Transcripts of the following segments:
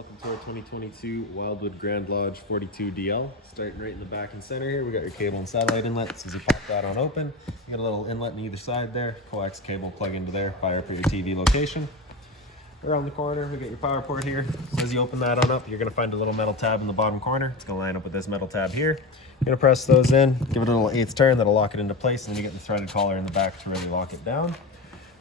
Welcome to our 2022 Wildwood Grand Lodge 42 DL. Starting right in the back and center here, we got your cable and satellite inlet. So as you pop that on open, you got a little inlet on either side there. Coax cable plug into there, fire up at your TV location. Around the corner, we got your power port here. So as you open that on up, you're gonna find a little metal tab in the bottom corner. It's gonna line up with this metal tab here. You're gonna press those in, give it a little 1/8 turn, that'll lock it into place, and then you get the threaded collar in the back to really lock it down.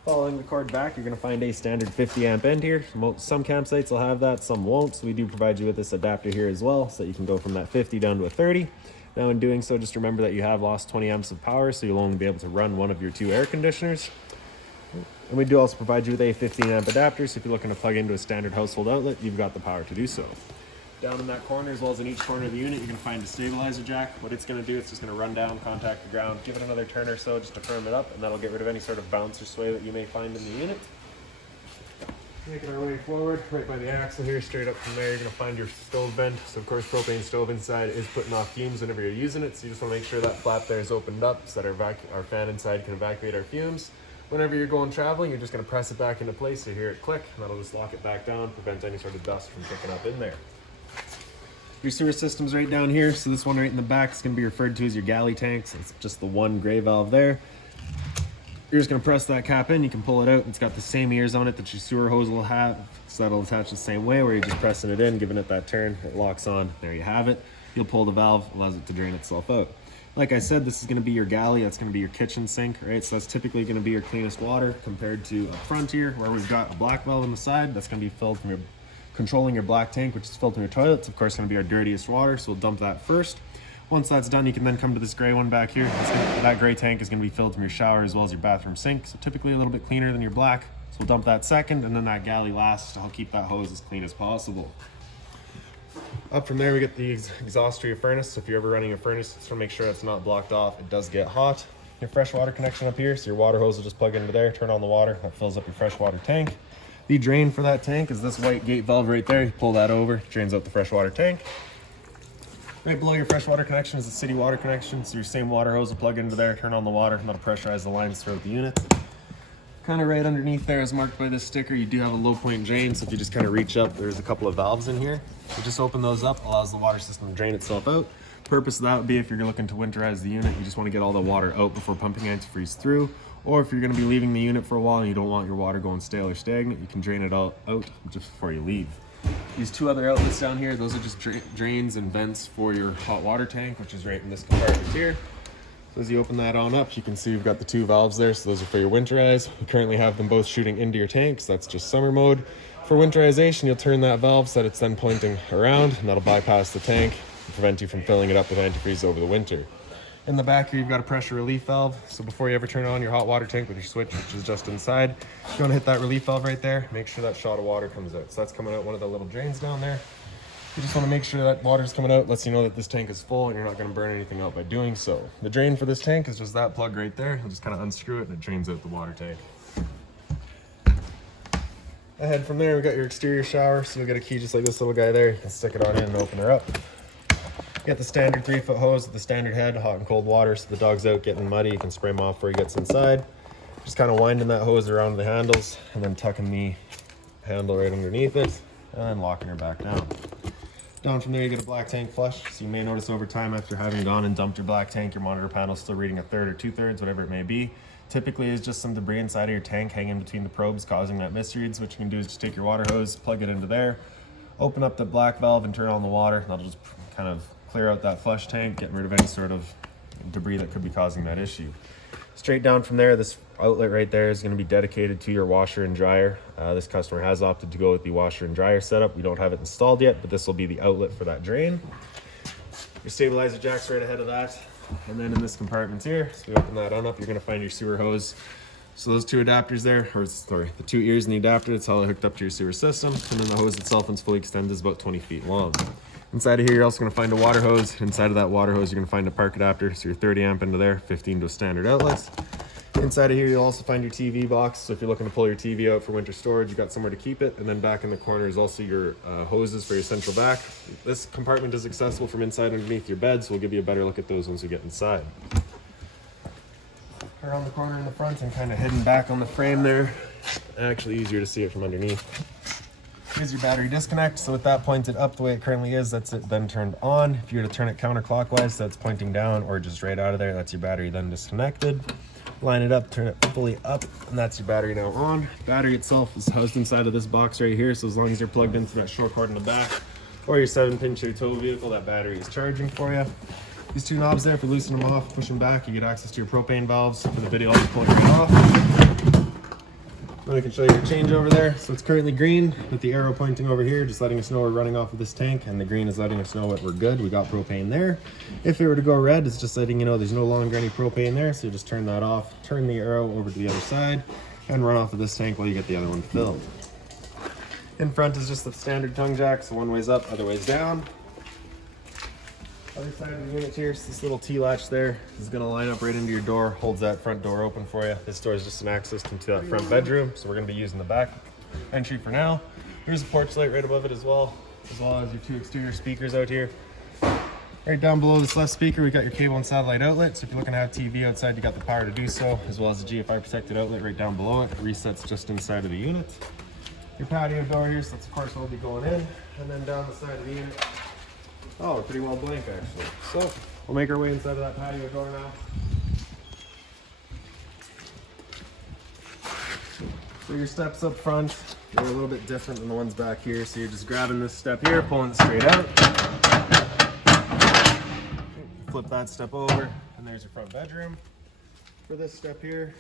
Following the cord back, you're going to find a standard 50 amp end here. Some campsites will have that, some won't. So we do provide you with this adapter here as well, so that you can go from that 50 down to a 30. Now in doing so, just remember that you have lost 20 amps of power, so you'll only be able to run one of your 2 air conditioners. And we do also provide you with a 15 amp adapter, so if you're looking to plug into a standard household outlet, you've got the power to do so. Down in that corner, as well as in each corner of the unit, you're going to find a stabilizer jack. What it's going to do, it's just going to run down, contact the ground, give it another turn or so just to firm it up, and that'll get rid of any sort of bounce or sway that you may find in the unit. Making our way forward, right by the axle here, straight up from there, you're going to find your stove vent. So of course, propane stove inside is putting off fumes whenever you're using it, so you just want to make sure that flap there is opened up so that our fan inside can evacuate our fumes. Whenever you're going traveling, you're just going to press it back into place, so you hear it click, and that'll just lock it back down, prevent any sort of dust from kicking up in there. Your sewer system's right down here, so this one right in the back is going to be referred to as your Galley Tanks. It's just the one gray valve there. You're just going to press that cap in, you can pull it out. It's got the same ears on it that your sewer hose will have, so that'll attach the same way, where you're just pressing it in, giving it that turn, it locks on, there you have it. You'll pull the valve, allows it to drain itself out. Like I said, this is going to be your galley, that's going to be your kitchen sink, right? So that's typically going to be your cleanest water compared to up front here, where we've got a black valve on the side. That's going to be filled from your controlling your black tank, which is filled from your toilet. It's of course going to be our dirtiest water, so we'll dump that first. Once that's done, you can then come to this gray one back here. That gray tank is going to be filled from your shower as well as your bathroom sink, so typically a little bit cleaner than your black. So we'll dump that second, and then that galley last to help keep that hose as clean as possible. Up from there, we get the exhaust to your furnace. So if you're ever running a furnace, just want to make sure it's not blocked off. It does get hot. Your fresh water connection up here, so your water hose will just plug into there, turn on the water, that fills up your fresh water tank. The drain for that tank is this white gate valve right there. You pull that over, drains out the freshwater tank. Right below your freshwater connection is the city water connection. So your same water hose will plug into there, turn on the water, and that'll pressurize the lines throughout the unit. Kind of right underneath there is marked by this sticker. You do have a low point drain, so if you just kind of reach up, there's a couple of valves in here. So just open those up, allows the water system to drain itself out. Purpose of that would be if you're looking to winterize the unit, you just want to get all the water out before pumping antifreeze through. Or if you're going to be leaving the unit for a while and you don't want your water going stale or stagnant, you can drain it all out just before you leave. These 2 other outlets down here, those are just drains and vents for your hot water tank, which is right in this compartment here. So as you open that on up, you can see we've got the 2 valves there, so those are for your winterize. We currently have them both shooting into your tanks. That's just summer mode. For winterization, you'll turn that valve so that it's then pointing around, and that'll bypass the tank and prevent you from filling it up with antifreeze over the winter. In the back here, you've got a pressure relief valve. So before you ever turn on your hot water tank with your switch, which is just inside, you want to hit that relief valve right there. Make sure that shot of water comes out. So that's coming out one of the little drains down there. You just want to make sure that water's coming out, lets you know that this tank is full and you're not going to burn anything out by doing so. The drain for this tank is just that plug right there. You'll just kind of unscrew it and it drains out the water tank. Ahead from there, we've got your exterior shower. So you'll get a key just like this little guy there. You can stick it on in and open her up. You got the standard 3-foot hose with the standard head, hot and cold water, so the dog's out getting muddy, you can spray him off before he gets inside. Just kind of winding that hose around the handles and then tucking the handle right underneath it and then locking her back down. Down from there, you get a black tank flush. So you may notice over time after having gone and dumped your black tank, your monitor panel is still reading 1/3 or 2/3, whatever it may be. Typically, it's just some debris inside of your tank hanging between the probes causing that misreads. What you can do is just take your water hose, plug it into there, open up the black valve and turn on the water. That'll just kind of clear out that flush tank, getting rid of any sort of debris that could be causing that issue. Straight down from there, this outlet right there is going to be dedicated to your washer and dryer. This customer has opted to go with the washer and dryer setup. We don't have it installed yet, but this will be the outlet for that drain. Your stabilizer jack's right ahead of that. And then in this compartment here, so we open that on up, you're going to find your sewer hose. So those 2 adapters there, or sorry, the 2 ears in the adapter, that's how they're hooked up to your sewer system. And then the hose itself, once fully extended, is about 20 feet long. Inside of here, you're also going to find a water hose. Inside of that water hose, you're going to find a park adapter. So your 30 amp into there, 15 to standard outlets. Inside of here, you'll also find your TV box. So if you're looking to pull your TV out for winter storage, you got somewhere to keep it. And then back in the corner is also your hoses for your central vac. This compartment is accessible from inside underneath your bed, so we'll give you a better look at those once we get inside. Around the corner in the front and kind of hidden back on the frame there. Actually easier to see it from underneath. Here's your battery disconnect. So with that pointed up the way it currently is, that's it then turned on. If you were to turn it counterclockwise, so that's pointing down, or just right out of there, that's your battery then disconnected. Line it up, turn it fully up, and that's your battery now on. Battery itself is housed inside of this box right here, so as long as you're plugged into that short cord in the back or your 7-pin or tow vehicle, that battery is charging for you. These two knobs there, if you loosen them off, push them back, you get access to your propane valves. For the video, I'll just pull it right off. Then I can show you your change over there. So it's currently green with the arrow pointing over here, just letting us know we're running off of this tank, and the green is letting us know that we're good. We got propane there. If it were to go red, it's just letting you know there's no longer any propane there. So you just turn that off, turn the arrow over to the other side, and run off of this tank while you get the other one filled. In front is just the standard tongue jack, so one way's up, other way's down. Other side of the unit here, so this little T-latch there is going to line up right into your door, holds that front door open for you. This door is just an access to that front bedroom, so we're going to be using the back entry for now. Here's a porch light right above it as well as your two exterior speakers out here. Right down below this left speaker, we got your cable and satellite outlet, so if you're looking to have TV outside, you got the power to do so, as well as the GFI protected outlet right down below it. Resets just inside of the unit. Your patio door here, so that's of course will be going in, and then down the side of the unit. Oh, we're pretty well blank actually. So we'll make our way inside of that patio door now. So your steps up front, they're a little bit different than the ones back here. So you're just grabbing this step here, pulling it straight out. Flip that step over, and there's your front bedroom. For this step here,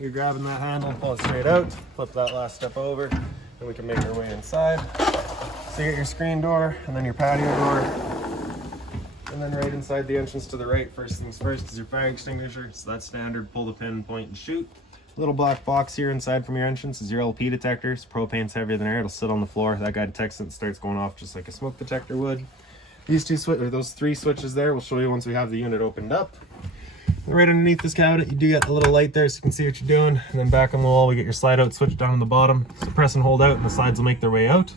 you're grabbing that handle, pull it straight out, flip that last step over, and we can make our way inside. So you get your screen door, and then your patio door. And then right inside the entrance to the right, first things first, is your fire extinguisher. So that's standard, pull the pin, point and shoot. Little black box here inside from your entrance is your LP detector. So propane's heavier than air, it'll sit on the floor. That guy detects it and starts going off just like a smoke detector would. These those three switches there, we'll show you once we have the unit opened up. And right underneath this cabinet, you do get a little light there so you can see what you're doing. And then back on the wall, we get your slide out switch down on the bottom. So press and hold out and the slides will make their way out.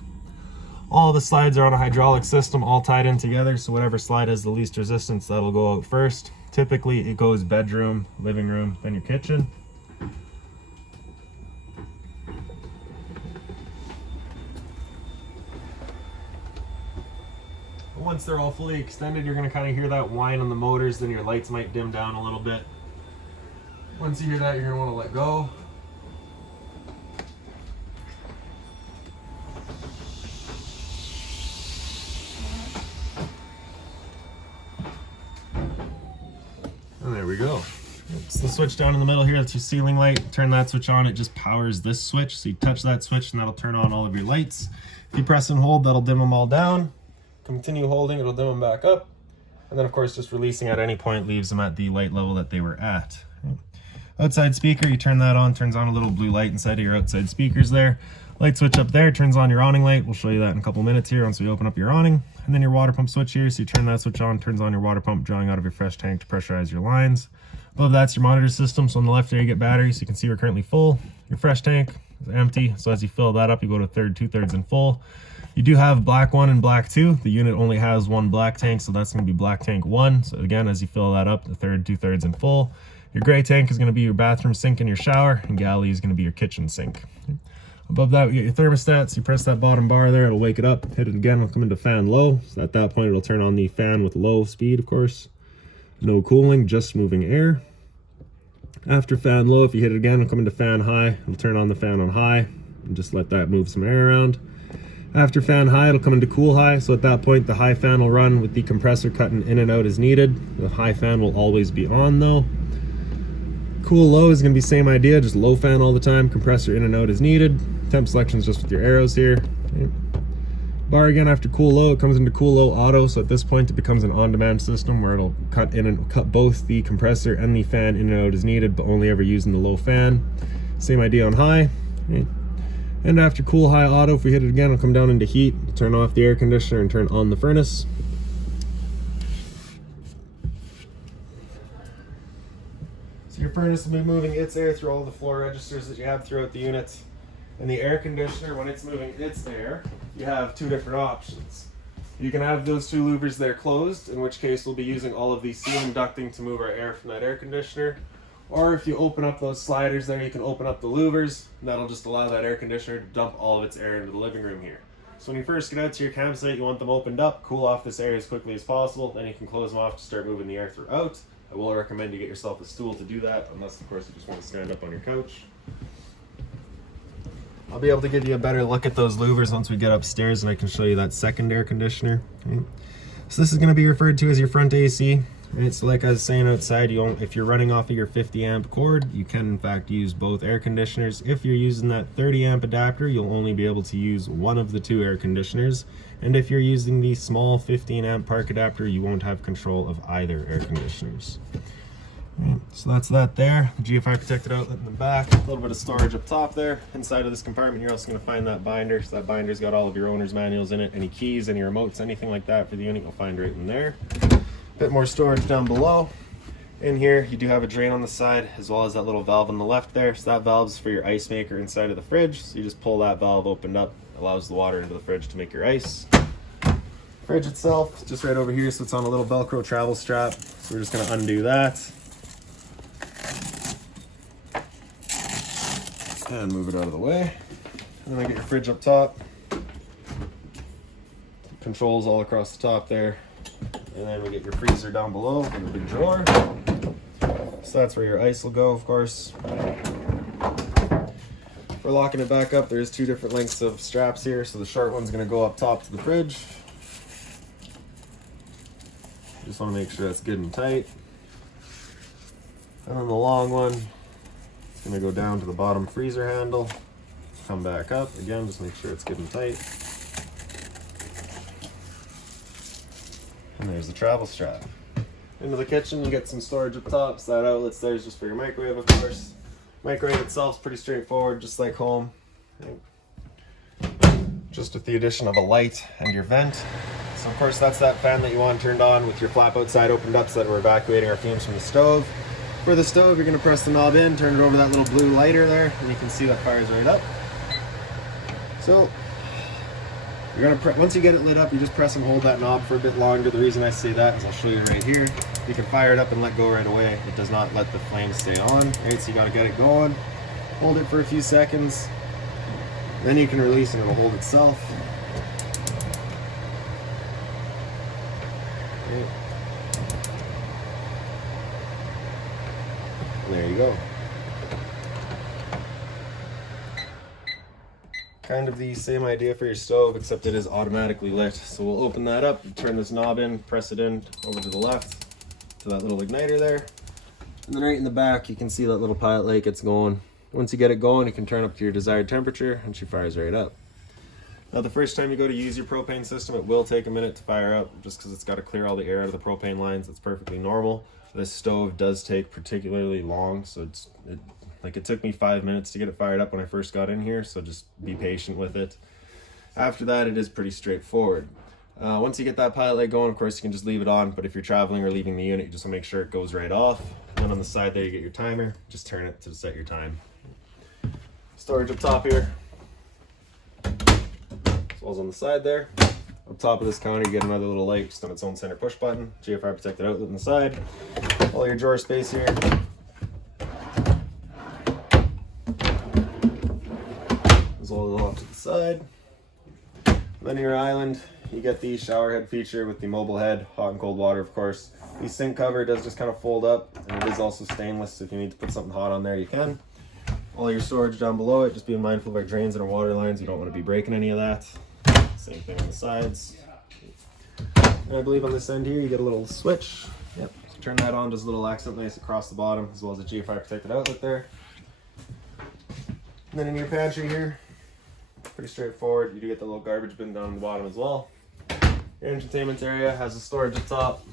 All the slides are on a hydraulic system, all tied in together, so whatever slide has the least resistance, that'll go out first. Typically, it goes bedroom, living room, then your kitchen. Once they're all fully extended, you're going to kind of hear that whine on the motors, then your lights might dim down a little bit. Once you hear that, you're going to want to let go. And there we go. It's the switch down in the middle here, that's your ceiling light. Turn that switch on, it just powers this switch. So you touch that switch and that'll turn on all of your lights. If you press and hold, that'll dim them all down. Continue holding, it'll dim them back up. And then of course, just releasing at any point leaves them at the light level that they were at. Outside speaker, you turn that on, turns on a little blue light inside of your outside speakers there. Light switch up there turns on your awning light. We'll show you that in a couple minutes here once we open up your awning. And then your water pump switch here. So you turn that switch on, turns on your water pump, drawing out of your fresh tank to pressurize your lines. Above that's your monitor system. So on the left there you get batteries. So you can see we're currently full. Your fresh tank is empty. So as you fill that up, you go to third, 2/3 and full. You do have black 1 and black 2. The unit only has one black tank, so that's going to be black tank 1. So again, as you fill that up, the third, 2/3 and full. Your gray tank is going to be your bathroom sink and your shower, and galley is going to be your kitchen sink. Above that, we get your thermostats. You press that bottom bar there, it'll wake it up. Hit it again, it'll come into fan low. So at that point, it'll turn on the fan with low speed, of course. No cooling, just moving air. After fan low, if you hit it again, it'll come into fan high. It'll turn on the fan on high, and just let that move some air around. After fan high, it'll come into cool high. So at that point, the high fan will run with the compressor cutting in and out as needed. The high fan will always be on though. Cool low is going to be same idea, just low fan all the time, compressor in and out as needed. Temp selection is just with your arrows here. Okay. Bar again after cool low, it comes into cool low auto. So at this point, it becomes an on-demand system where it'll cut in and cut both the compressor and the fan in and out as needed, but only ever using the low fan. Same idea on high. Okay. And after cool high auto, if we hit it again, it'll come down into heat, turn off the air conditioner and turn on the furnace. So your furnace will be moving its air through all the floor registers that you have throughout the unit. And the air conditioner, when it's moving its air, you have two different options. You can have those two louvers there closed, in which case we'll be using all of the ceiling ducting to move our air from that air conditioner. Or if you open up those sliders there, you can open up the louvers, and that'll just allow that air conditioner to dump all of its air into the living room here. So when you first get out to your campsite, you want them opened up, cool off this area as quickly as possible, then you can close them off to start moving the air throughout. I will recommend you get yourself a stool to do that, unless of course you just want to stand up on your couch. I'll be able to give you a better look at those louvers once we get upstairs, and I can show you that second air conditioner. Okay. So this is going to be referred to as your front AC. Right, so like I was saying outside, if you're running off of your 50 amp cord, you can in fact use both air conditioners. If you're using that 30 amp adapter, you'll only be able to use one of the two air conditioners. And if you're using the small 15 amp park adapter, you won't have control of either air conditioners. Right, so that's that there. The GFI protected outlet in the back, a little bit of storage up top there. Inside of this compartment, you're also going to find that binder. So that binder's got all of your owner's manuals in it, any keys, any remotes, anything like that for the unit, you'll find right in there. Bit more storage down below. In here you do have a drain on the side, as well as that little valve on the left there. So that valve's for your ice maker inside of the fridge. So you just pull that valve opened up, allows the water into the fridge to make your ice. Fridge itself just right over here, so it's on a little Velcro travel strap. So we're just going to undo that and move it out of the way. And then we get your fridge up top, controls all across the top there. And then we get your freezer down below with a big drawer. So that's where your ice will go, of course. For locking it back up, there's two different lengths of straps here. So the short one's going to go up top to the fridge. Just want to make sure that's good and tight. And then the long one is going to go down to the bottom freezer handle. Come back up. Again, just make sure it's good and tight. And there's the travel strap. Into the kitchen, you get some storage up top. So that outlet's there is just for your microwave, of course. Microwave itself is pretty straightforward, just like home. Just with the addition of a light and your vent. So of course that's that fan that you want turned on with your flap outside opened up so that we're evacuating our fumes from the stove. For the stove, you're going to press the knob in, turn it over that little blue lighter there, and you can see that fires right up. So you're gonna once you get it lit up, you just press and hold that knob for a bit longer. The reason I say that is I'll show you right here. You can fire it up and let go right away. It does not let the flame stay on. Right, so you gotta get it going. Hold it for a few seconds. Then you can release and it'll hold itself. Right. There you go. Kind of the same idea for your stove, except it is automatically lit. So we'll open that up, turn this knob in, press it in over to the left to that little igniter there. And then right in the back, you can see that little pilot light gets going. Once you get it going, you can turn up to your desired temperature and she fires right up. Now the first time you go to use your propane system, it will take a minute to fire up just because it's got to clear all the air out of the propane lines. That's perfectly normal. This stove does take particularly long, so it took me 5 minutes to get it fired up when I first got in here, so just be patient with it. After that, it is pretty straightforward. Once you get that pilot light going, of course, you can just leave it on, but if you're traveling or leaving the unit, you just want to make sure it goes right off. And then on the side there, you get your timer. Just turn it to set your time. Storage up top here, as well as on the side there. Up top of this counter, you get another little light just on its own center push button. GFI protected outlet on the side. All your drawer space here. As well as off to the side. Then your island, you get the shower head feature with the mobile head, hot and cold water, of course. The sink cover does just kind of fold up, and it is also stainless, so if you need to put something hot on there, you can. All your storage down below it, just being mindful of our drains and our water lines. You don't want to be breaking any of that. Same thing on the sides. And I believe on this end here, you get a little switch. Yep. So turn that on, does a little accent nice across the bottom, as well as a GFI protected outlet there. And then in your pantry here, pretty straightforward. You do get the little garbage bin down the bottom as well. Your entertainment area has a storage up top.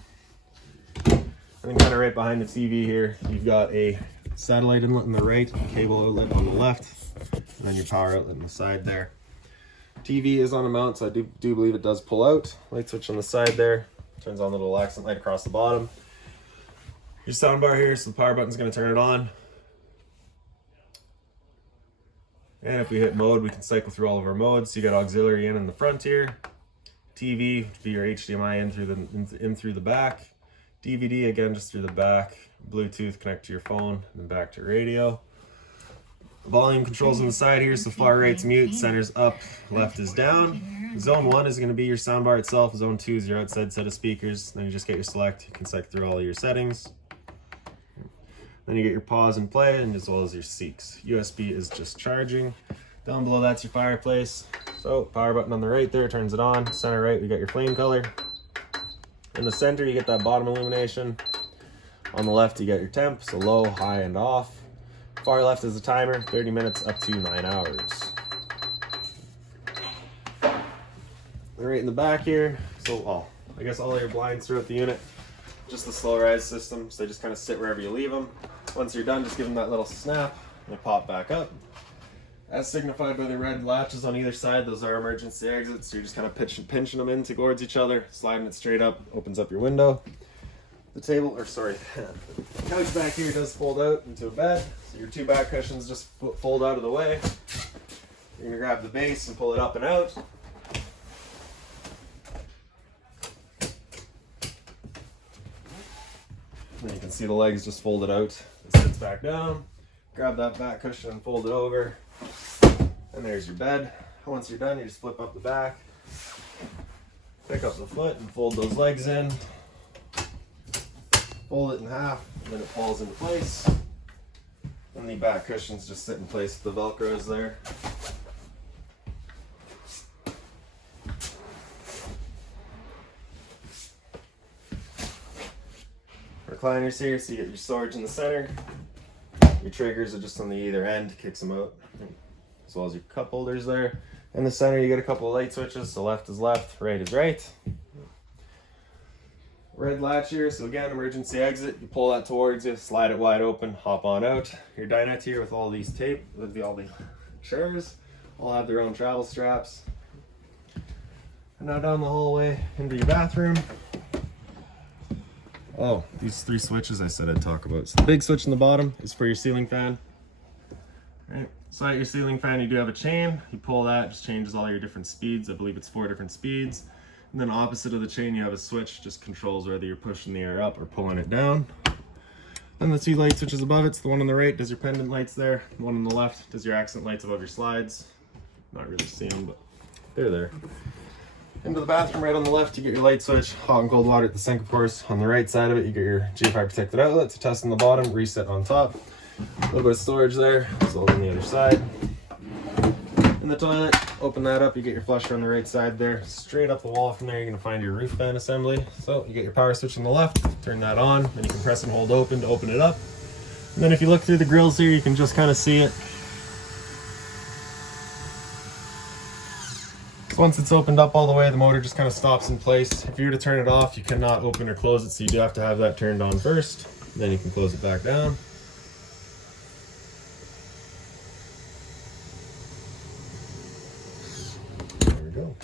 And then kind of right behind the TV here, you've got a satellite inlet on the right, cable outlet on the left, and then your power outlet on the side there. TV is on a mount, so I do believe it does pull out. Light switch on the side there. Turns on the little accent light across the bottom. Your soundbar here, so the power button's going to turn it on. And if we hit mode, we can cycle through all of our modes. So you got auxiliary in the front here. TV, which would be your HDMI in through the back. DVD, again, just through the back. Bluetooth, connect to your phone, and then back to radio. Volume controls on the side here, so far right's mute, center's up, left is down. Zone 1 is going to be your soundbar itself. Zone 2 is your outside set of speakers. Then you just get your select. You can select through all your settings. Then you get your pause and play, and as well as your seeks. USB is just charging. Down below that's your fireplace. So power button on the right there turns it on. Center right, we got your flame color. In the center, you get that bottom illumination. On the left, you got your temp, so low, high, and off. Far left is the timer, 30 minutes up to 9 hours. Right in the back here, so I guess all your blinds throughout the unit, just the slow rise system, so they just kind of sit wherever you leave them. Once you're done, just give them that little snap, and they pop back up. As signified by the red latches on either side, those are emergency exits, so you're just kind of pinching them in towards each other, sliding it straight up, opens up your window. The couch back here does fold out into a bed, so your 2 back cushions just fold out of the way. You're gonna grab the base and pull it up and out. And you can see the legs just folded out. It sits back down. Grab that back cushion and fold it over. And there's your bed. Once you're done, you just flip up the back, pick up the foot and fold those legs in. Fold it in half, and then it falls into place. And the back cushions just sit in place with the Velcros there. Recliners here, so you get your storage in the center. Your triggers are just on the either end, kicks them out. As well as your cup holders there. In the center, you get a couple of light switches, so left is left, right is right. Red latch here, so again, emergency exit. You pull that towards you, slide it wide open, hop on out. Your dinette here with all these tape, with all the chairs, all have their own travel straps. And now down the hallway into your bathroom. Oh, these 3 switches I said I'd talk about. So the big switch in the bottom is for your ceiling fan. Right. So at your ceiling fan, you do have a chain. You pull that, it just changes all your different speeds. I believe it's 4 different speeds. And then opposite of the chain, you have a switch, just controls whether you're pushing the air up or pulling it down. Then the 2 light switches above it. So the one on the right does your pendant lights there. The one on the left does your accent lights above your slides. Not really seeing them, but they're there. Into the bathroom right on the left, you get your light switch, hot and cold water at the sink, of course. On the right side of it, you get your G5 protected outlet to test on the bottom, reset on top. A little bit of storage there, so on the other side. In the toilet, open that up, you get your flusher on the right side there. Straight up the wall from there, you're gonna find your roof fan assembly. So you get your power switch on the left, turn that on, then you can press and hold open to open it up. And then if you look through the grills here, you can just kind of see it. Once it's opened up all the way, the motor just kind of stops in place. If you were to turn it off, you cannot open or close it, so you do have to have that turned on first. Then you can close it back down. There we go.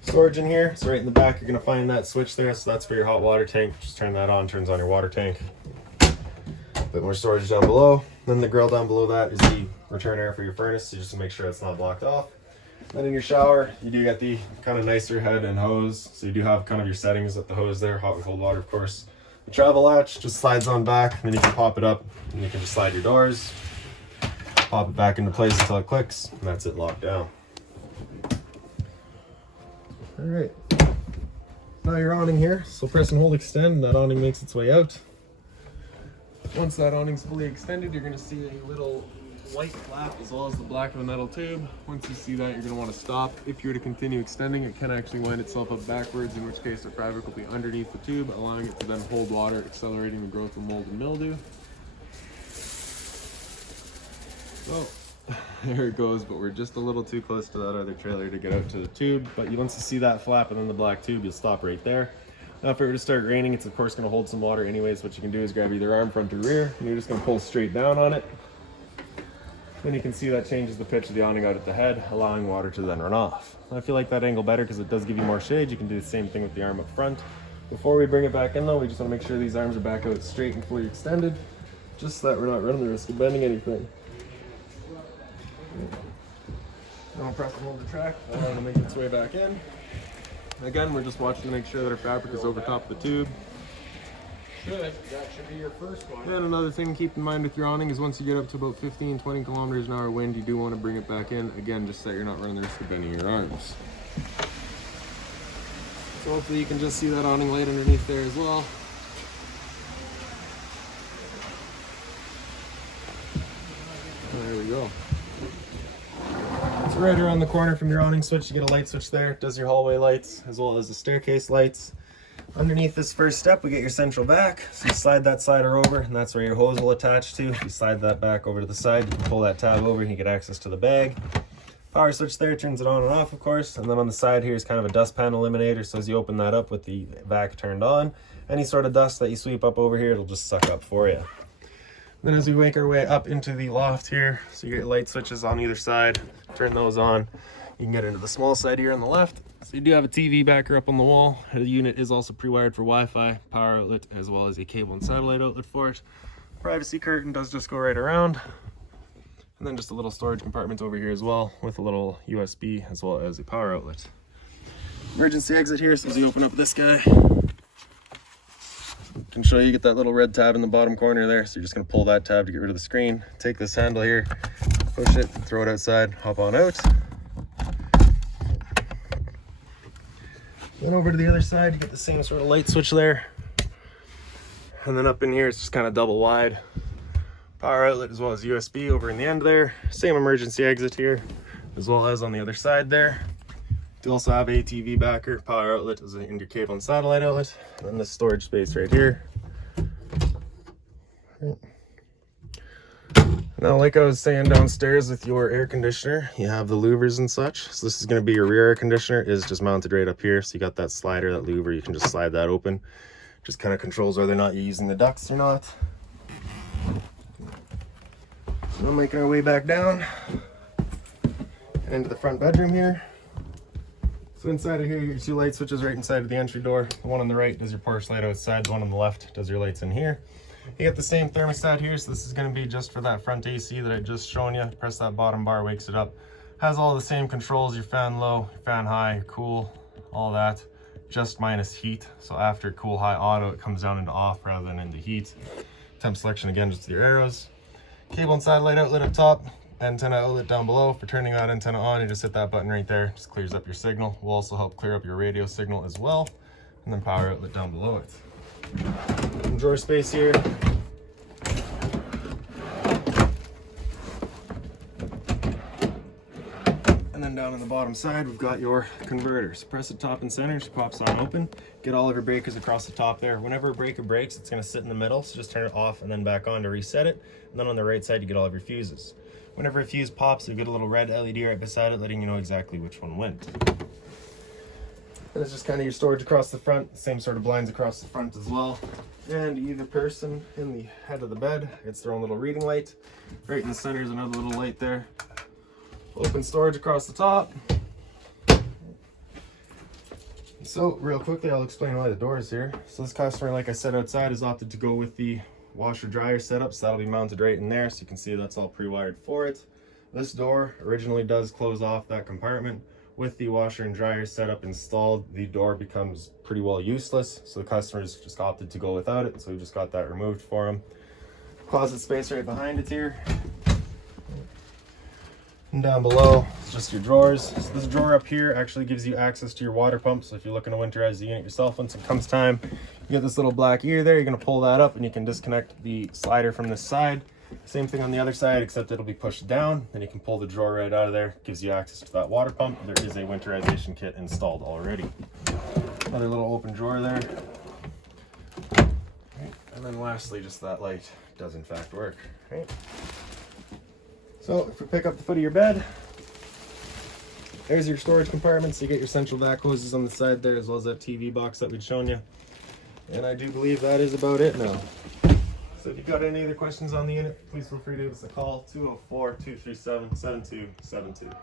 Storage in here. So right in the back, you're going to find that switch there. So that's for your hot water tank. Just turn that on, turns on your water tank. A bit more storage down below. Then the grill down below that is the return air for your furnace, so just to make sure it's not blocked off. Then in your shower, you do get the kind of nicer head and hose. So you do have kind of your settings at the hose there, hot and cold water, of course. The travel latch just slides on back, then you can pop it up, and you can just slide your doors, pop it back into place until it clicks, and that's it locked down. All right, now your awning here. So press and hold extend, and that awning makes its way out. Once that awning's fully extended, you're gonna see a little white flap as well as the black of a metal tube. Once you see that, you're going to want to stop. If you were to continue extending, it can actually wind itself up backwards, in which case the fabric will be underneath the tube, allowing it to then hold water, accelerating the growth of mold and mildew. So there it goes, but we're just a little too close to that other trailer to get out to the tube. But once you see that flap and then the black tube, you'll stop right there. Now if it were to start raining, it's of course going to hold some water anyways. What you can do is grab either arm, front, or rear, and you're just going to pull straight down on it. Then you can see that changes the pitch of the awning out at the head, allowing water to then run off. I feel like that angle better because it does give you more shade. You can do the same thing with the arm up front. Before we bring it back in though, we just want to make sure these arms are back out straight and fully extended, just so that we're not running the risk of bending anything. Then we'll press and hold the track, allow it to make its way back in. Again, we're just watching to make sure that our fabric is over top of the tube. That should be your first one. And another thing to keep in mind with your awning is once you get up to about 15-20 kilometers an hour wind, you do want to bring it back in. Again, just so you're not running the risk of bending your arms. So hopefully you can just see that awning light underneath there as well. There we go. So right around the corner from your awning switch, you get a light switch there. It does your hallway lights as well as the staircase lights. Underneath this first step, we get your central vac. So you slide that slider over, and that's where your hose will attach to. You slide that back over to the side, you can pull that tab over, and you get access to the bag. Power switch there turns it on and off, of course. And then on the side here is kind of a dust pan eliminator. So as you open that up with the vac turned on, any sort of dust that you sweep up over here, it'll just suck up for you. Then as we make our way up into the loft here, so you get light switches on either side, turn those on. You can get into the small side here on the left. So you do have a TV backer up on the wall. The unit is also pre-wired for Wi-Fi, power outlet, as well as a cable and satellite outlet for it. Privacy curtain does just go right around. And then just a little storage compartment over here as well, with a little USB as well as a power outlet. Emergency exit here, so as you open up this guy, can show you get that little red tab in the bottom corner there. So you're just gonna pull that tab to get rid of the screen. Take this handle here, push it, throw it outside, hop on out. Then over to the other side, you get the same sort of light switch there. And then up in here, it's just kind of double wide. Power outlet as well as USB over in the end there. Same emergency exit here, as well as on the other side there. You also have a TV backer, power outlet as in your cable and satellite outlet, and then this storage space right here. Now, like I was saying downstairs with your air conditioner, you have the louvers and such. So this is going to be your rear air conditioner, is just mounted right up here. So you got that slider, that louver, you can just slide that open. Just kind of controls whether or not you're using the ducts or not. So we're making our way back down and into the front bedroom here. So inside of here, your two light switches right inside of the entry door. The one on the right does your porch light outside. The one on the left does your lights in here. You get the same thermostat here, so this is going to be just for that front AC that I just shown you. Press that bottom bar, wakes it up. Has all the same controls, your fan low, your fan high, your cool, all that. Just minus heat. So after cool, high, auto, it comes down into off rather than into heat. Temp selection again, just your arrows. Cable and satellite outlet up top. Antenna outlet down below. For turning that antenna on, you just hit that button right there. Just clears up your signal. Will also help clear up your radio signal as well. And then power outlet down below it. Some drawer space here. And then down on the bottom side, we've got your converters. Press it top and center, it pops on open. Get all of your breakers across the top there. Whenever a breaker breaks, it's gonna sit in the middle, so just turn it off and then back on to reset it. And then on the right side, you get all of your fuses. Whenever a fuse pops, you get a little red LED right beside it, letting you know exactly which one went. And it's just kind of your storage across the front, same sort of blinds across the front as well. And either person in the head of the bed gets their own little reading light. Right in the center is another little light there. Open storage across the top. So real quickly, I'll explain why the door is here. So this customer, like I said outside, has opted to go with the washer dryer setup, so that'll be mounted right in there, so you can see that's all pre-wired for it. This door originally does close off that compartment. With the washer and dryer setup installed, the door becomes pretty well useless, so the customer's just opted to go without it, so we just got that removed for him. Closet space right behind it here. And down below, it's just your drawers. So this drawer up here actually gives you access to your water pump. So if you're looking to winterize the unit yourself, once it comes time, you get this little black ear there. You're gonna pull that up and you can disconnect the slider from this side. Same thing on the other side, except it'll be pushed down. Then you can pull the drawer right out of there. Gives you access to that water pump. There is a winterization kit installed already. Another little open drawer there. Right. And then lastly, just that light does in fact work. Right. So if we pick up the foot of your bed, there's your storage compartment. So you get your central vac hoses on the side there, as well as that TV box that we'd shown you. And I do believe that is about it now. So if you've got any other questions on the unit, please feel free to give us a call, 204-237-7272.